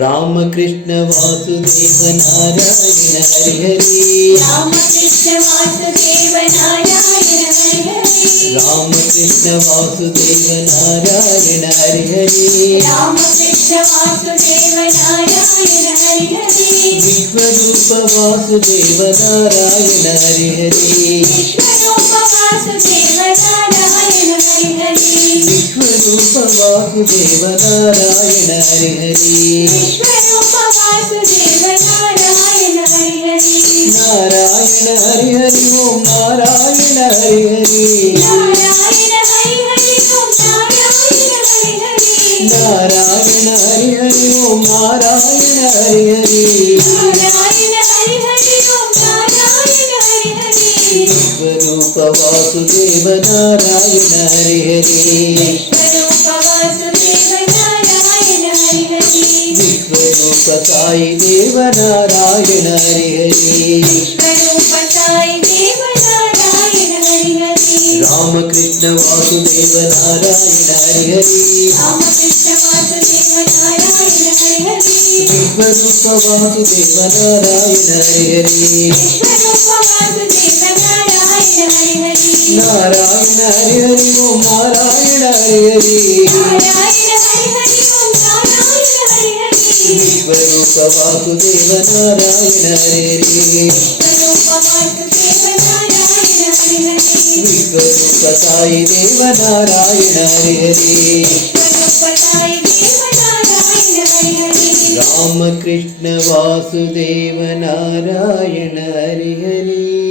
Ram Krishna Vasudev Narayan Hari Hari. Ram Krishna Vasudev Narayan Hari Hari. Ram Krishna Vasudev Narayan Hari Hari. Ram Krishna Vasudev Narayan Hari Hari. Vishwarup Vasudev Narayan Hari Hari. Vishwarup Vasudev Narayan Hari Hari. Vishwarup Vasudev Narayan Hari Hari. Vishwarup Vasudev Narayan Hari Hari. Narayan Hari Hari Om Narayan Hari Hari. Narayan Hari Hari Om Narayan Hari Hari. Narayan Hari Hari Om Narayan Hari Hari. Narayan Hari Hari Om Narayan Hari Hari. Vishwarup Vasudev Narayan Hari Hari. Vishwarup Vasudev Narayan Hari Hari. Vishwarup Sai Dev Narayan Hari Hari. Vishwarup Sai Dev Narayan Hari Hari. Ram Krishna Vasudev Narayan Hari Hari. Ram Krishna Vasudev Narayan Hari Hari. Vishwarup Vasudev Narayan Hari Hari. Vishwarup Vasudev Narayan Hari Hari. Narayan Hari Hari Om Narayan Hari Hari. Narayan Hari Hari Om Narayan Hari Hari. Vishwarup Vasudev Narayan Hari Hari. Vishwarup Vasudev Narayan Hari Hari. Vishwarup Sai Dev Narayan Hari Hari. Vishwarup Sai Dev Narayan Hari Hari. Ram Krishna Vasudev Narayan Hari Hari.